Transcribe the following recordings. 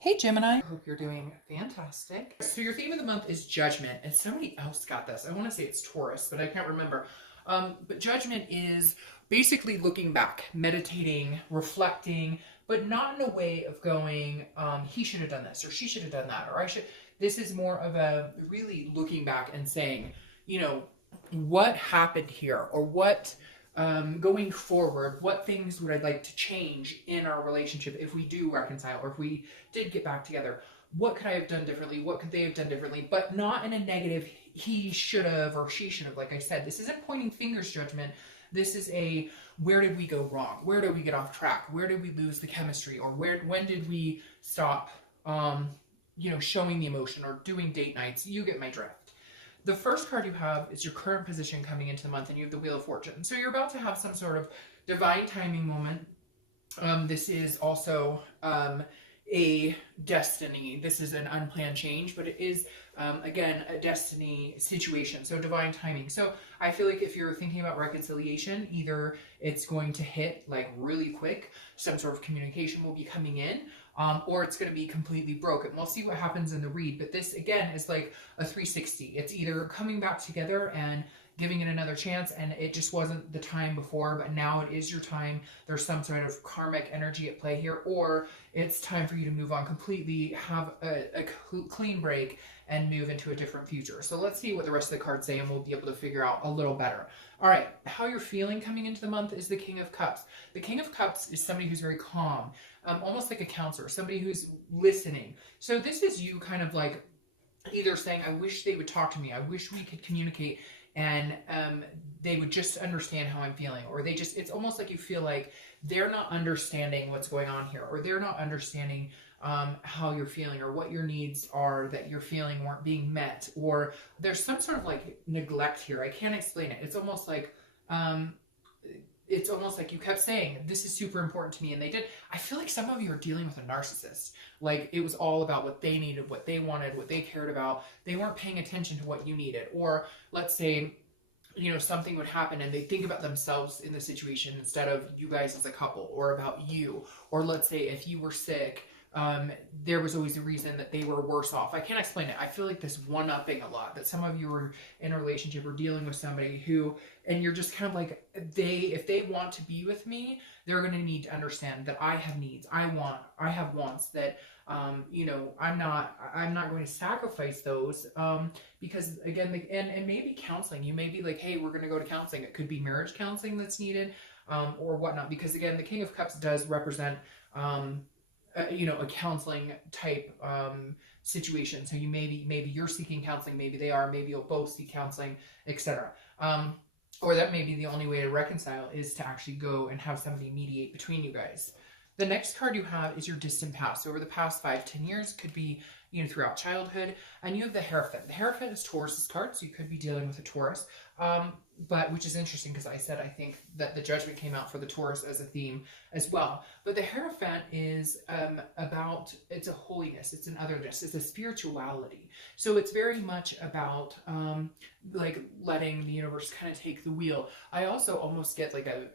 Hey Gemini, I hope you're doing fantastic. So your theme of the month is judgment, and somebody else got this. I want to say it's Taurus, but I can't remember. But judgment is basically looking back, meditating, reflecting, but not in a way of going, he should have done this, or she should have done that, or I should. This is more of a really looking back and saying, what happened here, or what going forward, what things would I like to change in our relationship if we do reconcile or if we did get back together? What could I have done differently? What could they have done differently? But not in a negative, he should have or she should have. Like I said, this isn't pointing fingers judgment. This is a, where did we go wrong? Where did we get off track? Where did we lose the chemistry? Or when did we stop, showing the emotion or doing date nights? You get my drift. The first card you have is your current position coming into the month, and you have the Wheel of Fortune. So you're about to have some sort of divine timing moment. This is also a destiny. This is an unplanned change, but it is, again, a destiny situation. So divine timing. So I feel like if you're thinking about reconciliation, either it's going to hit like really quick, some sort of communication will be coming in, or it's going to be completely broken. We'll see what happens in the read, but this again is like a 360. It's either coming back together and giving it another chance, and it just wasn't the time before, but now it is your time. There's some sort of karmic energy at play here, or it's time for you to move on completely, have a clean break, and move into a different future. So let's see what the rest of the cards say, and we'll be able to figure out a little better. All right, how you're feeling coming into the month is the King of Cups. The King of Cups is somebody who's very calm, almost like a counselor, somebody who's listening. So this is you kind of like either saying, I wish they would talk to me, I wish we could communicate, and they would just understand how I'm feeling, or it's almost like you feel like they're not understanding what's going on here, or they're not understanding how you're feeling, or what your needs are that you're feeling weren't being met, or there's some sort of like neglect here. I can't explain it. It's almost like you kept saying, this is super important to me, and they did. I feel like some of you are dealing with a narcissist. Like it was all about what they needed, what they wanted, what they cared about. They weren't paying attention to what you needed. Or let's say, something would happen and they think about themselves in the situation instead of you guys as a couple, or about you. Or let's say if you were sick, there was always a reason that they were worse off. I can't explain it. I feel like this one-upping a lot, that some of you are in a relationship or dealing with somebody who, and you're just kind of like, if they want to be with me, they're going to need to understand that I have needs. I have wants that, I'm not going to sacrifice those, because again, and maybe counseling, you may be like, hey, we're going to go to counseling. It could be marriage counseling that's needed, or whatnot, because again, the King of Cups does represent, a counseling type situation. So maybe you're seeking counseling, maybe they are, maybe you'll both seek counseling, etc. Or that may be the only way to reconcile is to actually go and have somebody mediate between you guys. The next card you have is your distant past. So over the past 5-10 years, could be throughout childhood, and you have the Hierophant. The Hierophant is Taurus's card, so you could be dealing with a Taurus, but which is interesting because I said I think that the Judgment came out for the Taurus as a theme as well. But the Hierophant is about, it's a holiness, it's an otherness, it's a spirituality. So it's very much about like letting the universe kind of take the wheel. I also almost get like a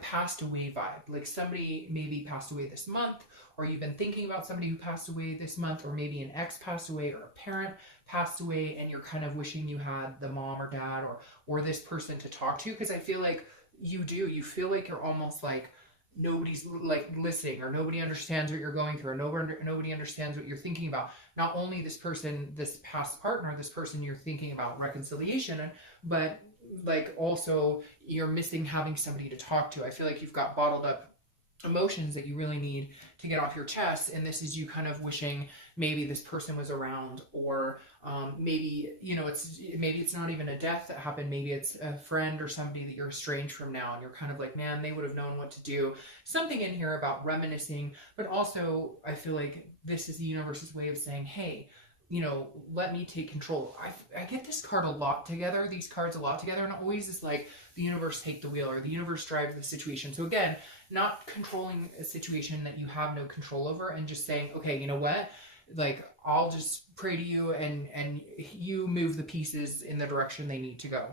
passed away vibe, like somebody maybe passed away this month, or you've been thinking about somebody who passed away this month, or maybe an ex passed away, or a parent passed away, and you're kind of wishing you had the mom or dad or this person to talk to, because I feel like you feel like you're almost like nobody's like listening, or nobody understands what you're going through, or nobody understands what you're thinking about. Not only this person, this past partner, this person you're thinking about reconciliation, but like also you're missing having somebody to talk to. I feel like you've got bottled up emotions that you really need to get off your chest, and this is you kind of wishing maybe this person was around, or maybe it's not even a death that happened, maybe it's a friend or somebody that you're estranged from now, and you're kind of like, man, they would have known what to do. Something in here about reminiscing, but also I feel like this is the universe's way of saying, hey, let me take control. I get this card a lot together, these cards a lot together, and always is like the universe take the wheel, or the universe drive the situation. So again, not controlling a situation that you have no control over, and just saying, okay, you know what? Like, I'll just pray to you, and you move the pieces in the direction they need to go.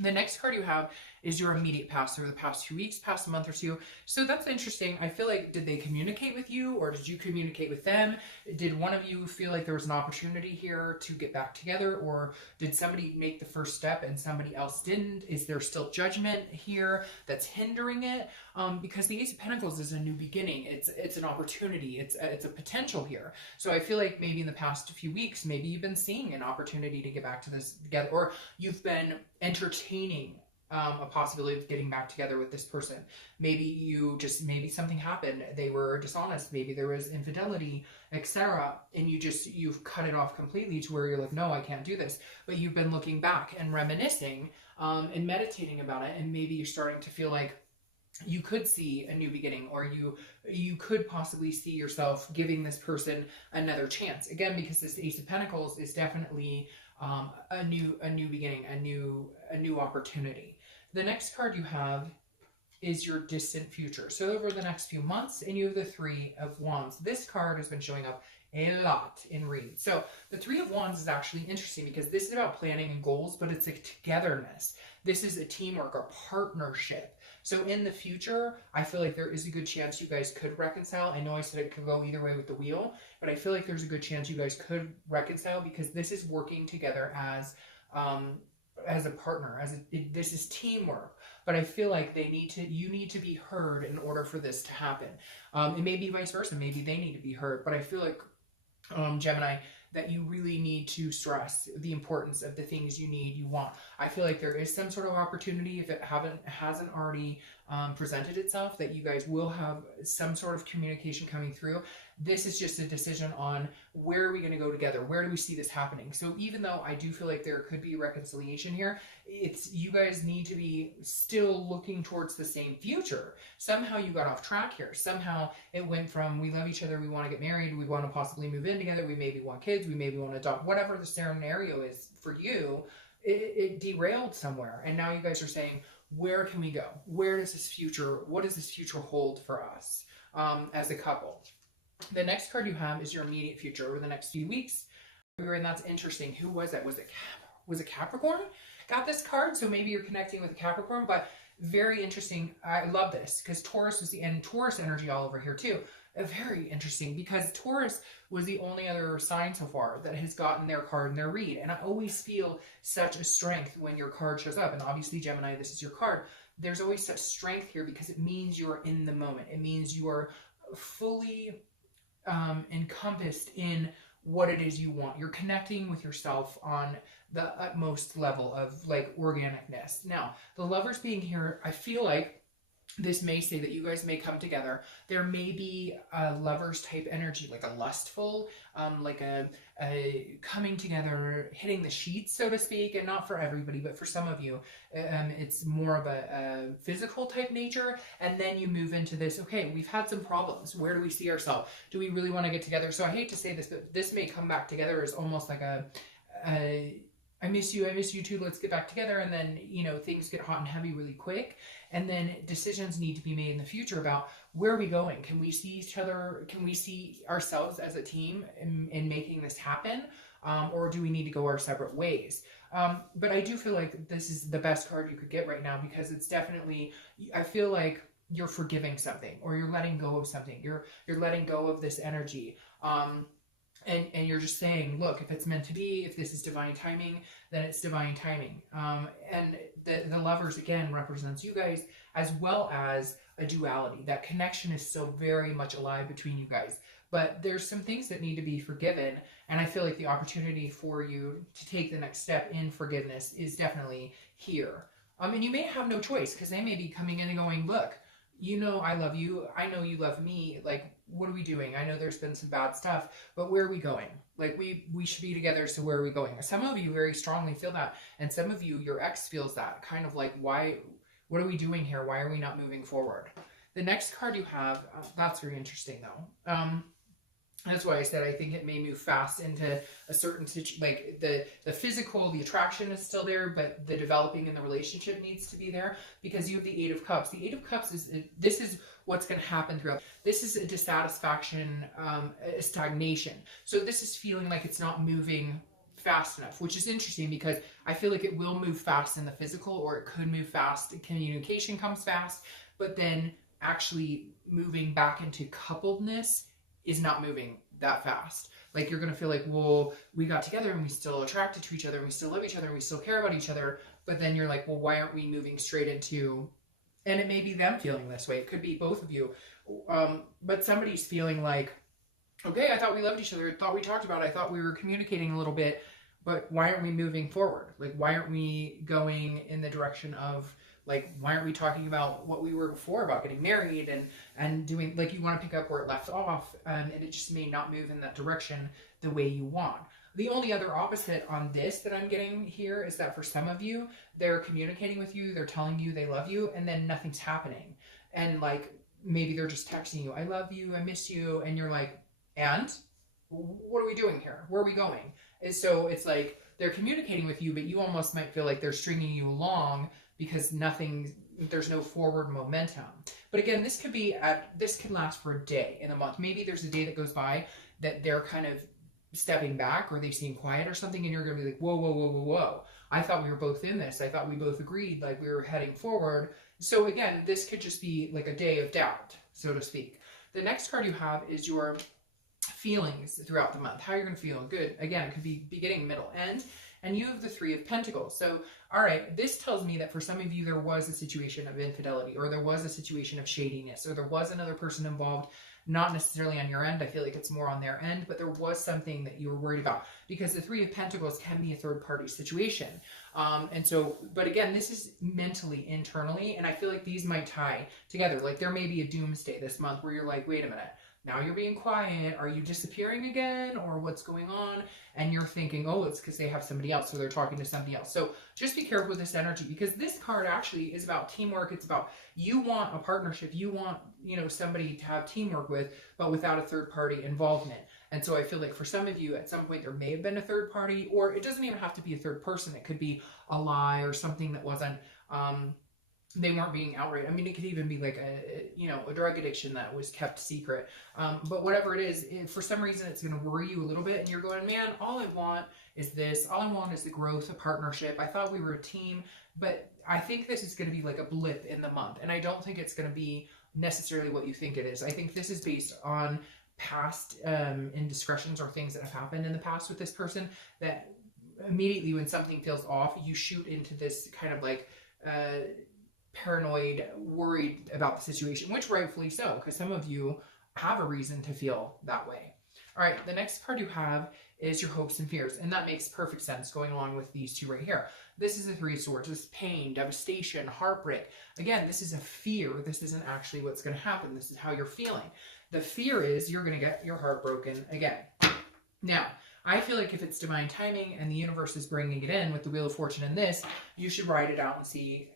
The next card you have is your immediate past, or the past 2 weeks, past a month or two. So that's interesting. I feel like, did they communicate with you, or did you communicate with them? Did one of you feel like there was an opportunity here to get back together, or did somebody make the first step and somebody else didn't? Is there still judgment here that's hindering it? Because the Ace of Pentacles is a new beginning. It's an opportunity. It's a potential here. So I feel like maybe in the past few weeks, maybe you've been seeing an opportunity to get back to this together, or you've been entertaining a possibility of getting back together with this person. Maybe maybe something happened. They were dishonest. Maybe there was infidelity, etc. And you've cut it off completely to where you're like, no, I can't do this. But you've been looking back and reminiscing and meditating about it. And maybe you're starting to feel like you could see a new beginning, or you could possibly see yourself giving this person another chance. Again, because this Ace of Pentacles is definitely a new beginning, a new opportunity. The next card you have is your distant future. So over the next few months, and you have the Three of Wands. This card has been showing up a lot in reads. So the Three of Wands is actually interesting because this is about planning and goals, but it's a togetherness. This is a teamwork or partnership. So in the future, I feel like there is a good chance you guys could reconcile. I know I said it could go either way with the wheel, but I feel like there's a good chance you guys could reconcile, because this is working together as a partner, this is teamwork. But I feel like you need to be heard in order for this to happen. It may be vice versa. Maybe they need to be heard. But I feel like, Gemini, that you really need to stress the importance of the things you want. I feel like there is some sort of opportunity, if it hasn't already presented itself, that you guys will have some sort of communication coming through. This is just a decision on, where are we going to go together? Where do we see this happening? So even though I do feel like there could be reconciliation here, you guys need to be still looking towards the same future. Somehow you got off track here. Somehow it went from, we love each other, we want to get married, we want to possibly move in together, we maybe want kids, we maybe want to adopt, whatever the scenario is for you, it derailed somewhere. And now you guys are saying, where can we go? What does this future hold for us as a couple? The next card you have is your immediate future over the next few weeks. And that's interesting. Who was that? Was it Capricorn? Got this card, so maybe you're connecting with a Capricorn, but very interesting. I love this because Taurus was Taurus energy all over here too. Very interesting, because Taurus was the only other sign so far that has gotten their card in their read. And I always feel such a strength when your card shows up. And obviously, Gemini, this is your card. There's always such strength here because it means you're in the moment. It means you are fully encompassed in what it is you want. You're connecting with yourself on the utmost level of like organicness. Now, the Lovers being here, I feel like this may say that you guys may come together. There may be a Lovers type energy, like a lustful, like a coming together, hitting the sheets, so to speak, and not for everybody, but for some of you, it's more of a physical type nature. And then you move into this, okay, we've had some problems. Where do we see ourselves? Do we really want to get together? So I hate to say this, but this may come back together as almost like I miss you too, let's get back together. And then, things get hot and heavy really quick. And then decisions need to be made in the future about, where are we going? Can we see each other? Can we see ourselves as a team in making this happen? Or do we need to go our separate ways? But I do feel like this is the best card you could get right now, because it's definitely, I feel like you're forgiving something, or you're letting go of something. You're letting go of this energy. And you're just saying, look, if it's meant to be, if this is divine timing, then it's divine timing. And the Lovers, again, represents you guys, as well as a duality. That connection is so very much alive between you guys. But there's some things that need to be forgiven. And I feel like the opportunity for you to take the next step in forgiveness is definitely here. And you may have no choice, because they may be coming in and going, look, I love you. I know you love me. Like, what are we doing? I know there's been some bad stuff, but where are we going? Like, we should be together, so where are we going? Some of you very strongly feel that, and some of you, your ex feels that, kind of like, what are we doing here? Why are we not moving forward? The next card you have, that's very interesting though. That's why I said I think it may move fast into a certain situation. Like the physical, the attraction is still there, but the developing in the relationship needs to be there, because you have the Eight of Cups. The Eight of Cups this is what's going to happen throughout. This is a dissatisfaction, a stagnation. So this is feeling like it's not moving fast enough, which is interesting because I feel like it will move fast in the physical, or it could move fast. Communication comes fast, but then actually moving back into coupledness is not moving that fast. Like, you're going to feel like, well, we got together and we still attracted to each other and we still love each other and we still care about each other. But then you're like, well, why aren't we moving straight into, and it may be them feeling this way. It could be both of you. But somebody's feeling like, okay, I thought we loved each other. I thought we talked about it. I thought we were communicating a little bit, but why aren't we moving forward? Like, why aren't we going in the direction of, like, why aren't we talking about what we were before, about getting married and doing, like, you want to pick up where it left off, and it just may not move in that direction the way you want. The only other opposite on this that I'm getting here is that for some of you, they're communicating with you, they're telling you they love you, and then nothing's happening. And, like, maybe they're just texting you, I love you, I miss you, and you're like, and? What are we doing here? Where are we going? And so it's like they're communicating with you, but you almost might feel like they're stringing you along because there's no forward momentum. But again, this could last for a day in a month. Maybe there's a day that goes by that they're kind of stepping back, or they seem quiet or something, and you're going to be like, whoa, whoa, whoa, whoa, whoa. I thought we were both in this. I thought we both agreed, like, we were heading forward. So again, this could just be like a day of doubt, so to speak. The next card you have is your feelings throughout the month, how you're going to feel. Good. Again, it could be beginning, middle, end. And you have the Three of Pentacles. So, all right, this tells me that for some of you, there was a situation of infidelity, or there was a situation of shadiness, or there was another person involved, not necessarily on your end. I feel like it's more on their end, but there was something that you were worried about, because the Three of Pentacles can be a third party situation. And so, but again, this is mentally, internally, and I feel like these might tie together. Like, there may be a doomsday this month where you're like, wait a minute, now you're being quiet. Are you disappearing again, or what's going on? And you're thinking, oh, it's because they have somebody else, so they're talking to somebody else. So just be careful with this energy, because this card actually is about teamwork. It's about, you want a partnership. You want, somebody to have teamwork with, but without a third party involvement. And so I feel like for some of you, at some point, there may have been a third party, or it doesn't even have to be a third person. It could be a lie or something that wasn't, they weren't being outright. I mean, it could even be like a drug addiction that was kept secret. But whatever it is, for some reason, it's going to worry you a little bit. And you're going, man, all I want is this. All I want is the growth of partnership. I thought we were a team, but I think this is going to be like a blip in the month. And I don't think it's going to be necessarily what you think it is. I think this is based on past indiscretions or things that have happened in the past with this person, that immediately when something feels off, you shoot into this kind of like paranoid, worried about the situation, which rightfully so, because some of you have a reason to feel that way. All right, the next card you have is your hopes and fears, and that makes perfect sense going along with these two right here. This is the Three of Swords. This is pain, devastation, heartbreak. Again, this is a fear. This isn't actually what's going to happen. This is how you're feeling. The fear is you're going to get your heart broken again. Now, I feel like if it's divine timing and the universe is bringing it in with the Wheel of Fortune in this, you should ride it out and see,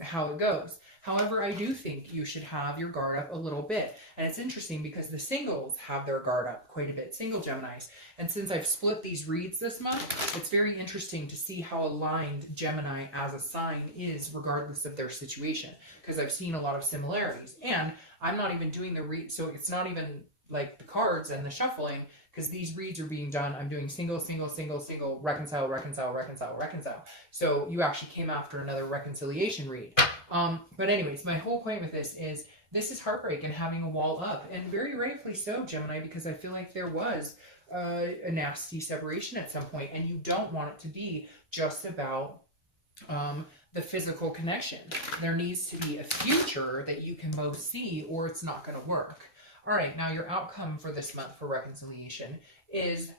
how it goes. However, I do think you should have your guard up a little bit. And it's interesting because the singles have their guard up quite a bit, single Geminis. And since I've split these reads this month, it's very interesting to see how aligned Gemini as a sign is regardless of their situation, because I've seen a lot of similarities. And I'm not even doing the read, so it's not even like the cards and the shuffling, because these reads are being done. I'm doing single, single, single, single, reconcile, reconcile, reconcile, reconcile. So you actually came after another reconciliation read. But anyways, my whole point with this is heartbreak and having a wall up. And very rightfully so, Gemini, because I feel like there was a nasty separation at some point, and you don't want it to be just about the physical connection. There needs to be a future that you can both see, or it's not going to work. All right, now your outcome for this month for reconciliation is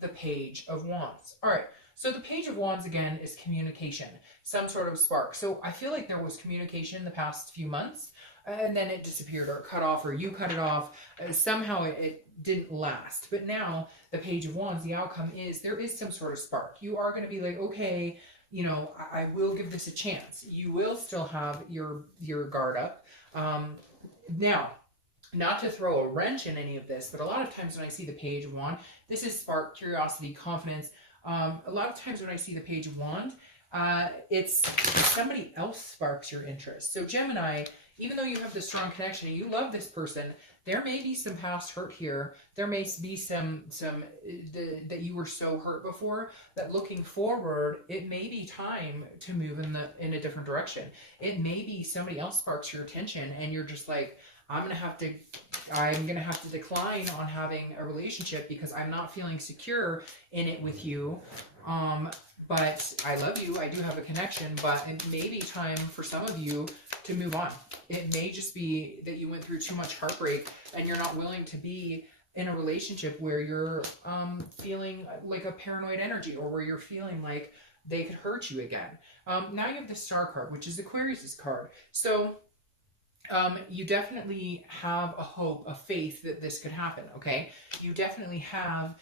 the Page of Wands. All right, so the Page of Wands, again, is communication, some sort of spark. So I feel like there was communication the past few months, and then it disappeared, or cut off, or you cut it off. Somehow it didn't last. But now the Page of Wands, the outcome is there is some sort of spark. You are going to be like, okay, I will give this a chance. You will still have your guard up. Now, not to throw a wrench in any of this, but a lot of times when I see the Page of Wands, this is spark, curiosity, confidence. A lot of times when I see the Page of Wands, it's somebody else sparks your interest. So Gemini, even though you have this strong connection and you love this person, there may be some past hurt here. There may be some that you were so hurt before that looking forward, it may be time to move in a different direction. It may be somebody else sparks your attention and you're just like, I'm gonna have to decline on having a relationship because I'm not feeling secure in it with you. But I love you. I do have a connection, but it may be time for some of you to move on. It may just be that you went through too much heartbreak and you're not willing to be in a relationship where you're feeling like a paranoid energy, or where you're feeling like they could hurt you again. Now you have the Star card, which is Aquarius's card. So you definitely have a hope, a faith that this could happen, okay? You definitely have.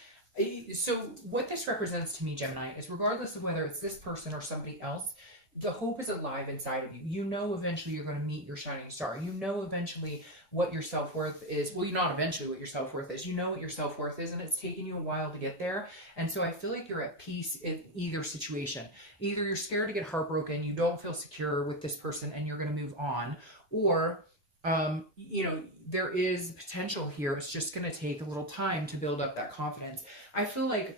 So what this represents to me, Gemini, is regardless of whether it's this person or somebody else, the hope is alive inside of you. You know eventually you're going to meet your shining star. You know eventually what your self-worth is. Well, you not eventually what your self-worth is. You know what your self-worth is, and it's taken you a while to get there. And so I feel like you're at peace in either situation. Either you're scared to get heartbroken, you don't feel secure with this person, and you're going to move on, or you know, there is potential here. It's just going to take a little time to build up that confidence. I feel like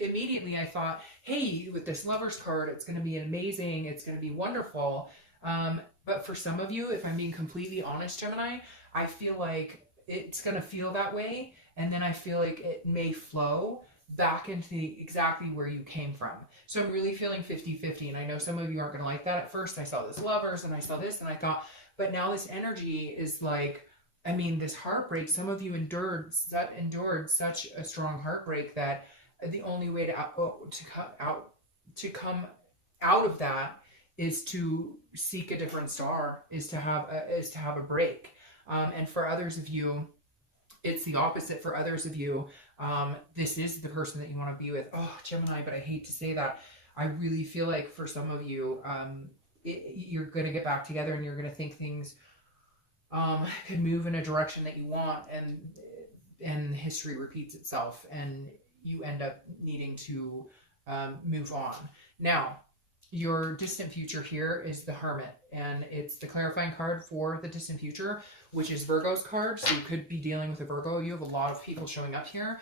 immediately I thought, hey, with this Lover's card, it's going to be amazing. It's going to be wonderful. But for some of you, if I'm being completely honest, Gemini, I feel like it's going to feel that way. And then I feel like it may flow back into exactly where you came from. So I'm really feeling 50-50. And I know some of you aren't going to like that at first. I saw this Lovers and I saw this and I thought, but now this energy is like, I mean, this heartbreak, some of you endured such a strong heartbreak that the only way to come out of that is to seek a different star, is to have a break. And for others of you, it's the opposite. For others of you, this is the person that you want to be with. Oh, Gemini, but I hate to say that. I really feel like for some of you, you're going to get back together and you're going to think things could move in a direction that you want, and history repeats itself and you end up needing to move on. Now, your distant future here is the Hermit, and it's the clarifying card for the distant future, which is Virgo's card. So you could be dealing with a Virgo. You have a lot of people showing up here.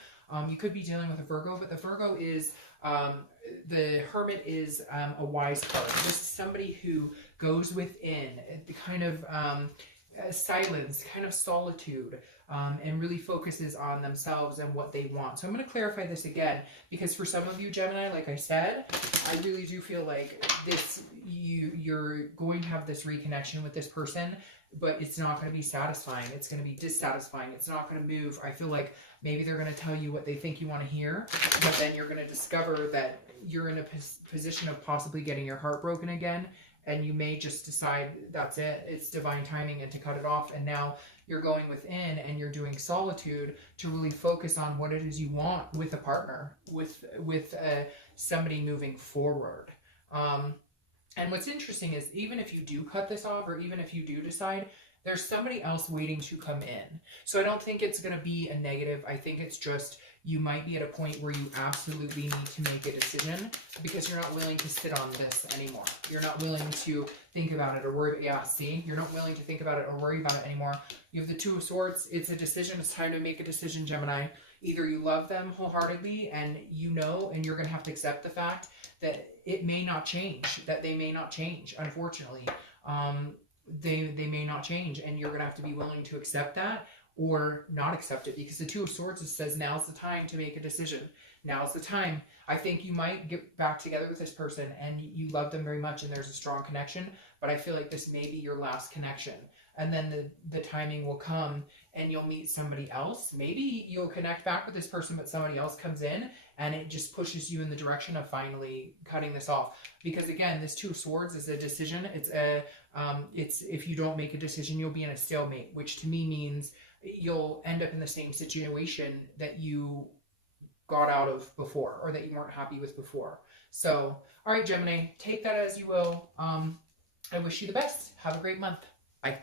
You could be dealing with a Virgo, but the Virgo is, the Hermit is a wise card. This is somebody who goes within, the kind of silence, kind of solitude, and really focuses on themselves and what they want. So I'm going to clarify this again, because for some of you, Gemini, like I said, I really do feel like this, you're going to have this reconnection with this person, but it's not going to be satisfying. It's going to be dissatisfying. It's not going to move. I feel like maybe they're going to tell you what they think you want to hear, but then you're going to discover that you're in a position of possibly getting your heart broken again, and you may just decide that's it, it's divine timing, and to cut it off. And now you're going within and you're doing solitude to really focus on what it is you want with a partner, with somebody moving forward. And what's interesting is, even if you do cut this off, or even if you do decide, there's somebody else waiting to come in. So I don't think it's going to be a negative. I think it's just, you might be at a point where you absolutely need to make a decision because you're not willing to sit on this anymore. You're not willing to think about it or worry. Yeah, see, you're not willing to think about it or worry about it anymore. You have the Two of Swords. It's a decision. It's time to make a decision, Gemini. Either you love them wholeheartedly and you know, and you're going to have to accept the fact that it may not change, that they may not change, unfortunately. They may not change, and you're going to have to be willing to accept that or not accept it, because the Two of Swords says now's the time to make a decision. Now's the time. I think you might get back together with this person and you love them very much and there's a strong connection, but I feel like this may be your last connection. And then the timing will come and you'll meet somebody else. Maybe you'll connect back with this person, but somebody else comes in and it just pushes you in the direction of finally cutting this off. Because again, this Two of Swords is a decision. It's if you don't make a decision, you'll be in a stalemate, which to me means you'll end up in the same situation that you got out of before, or that you weren't happy with before. So, all right, Gemini, take that as you will. I wish you the best. Have a great month. Bye.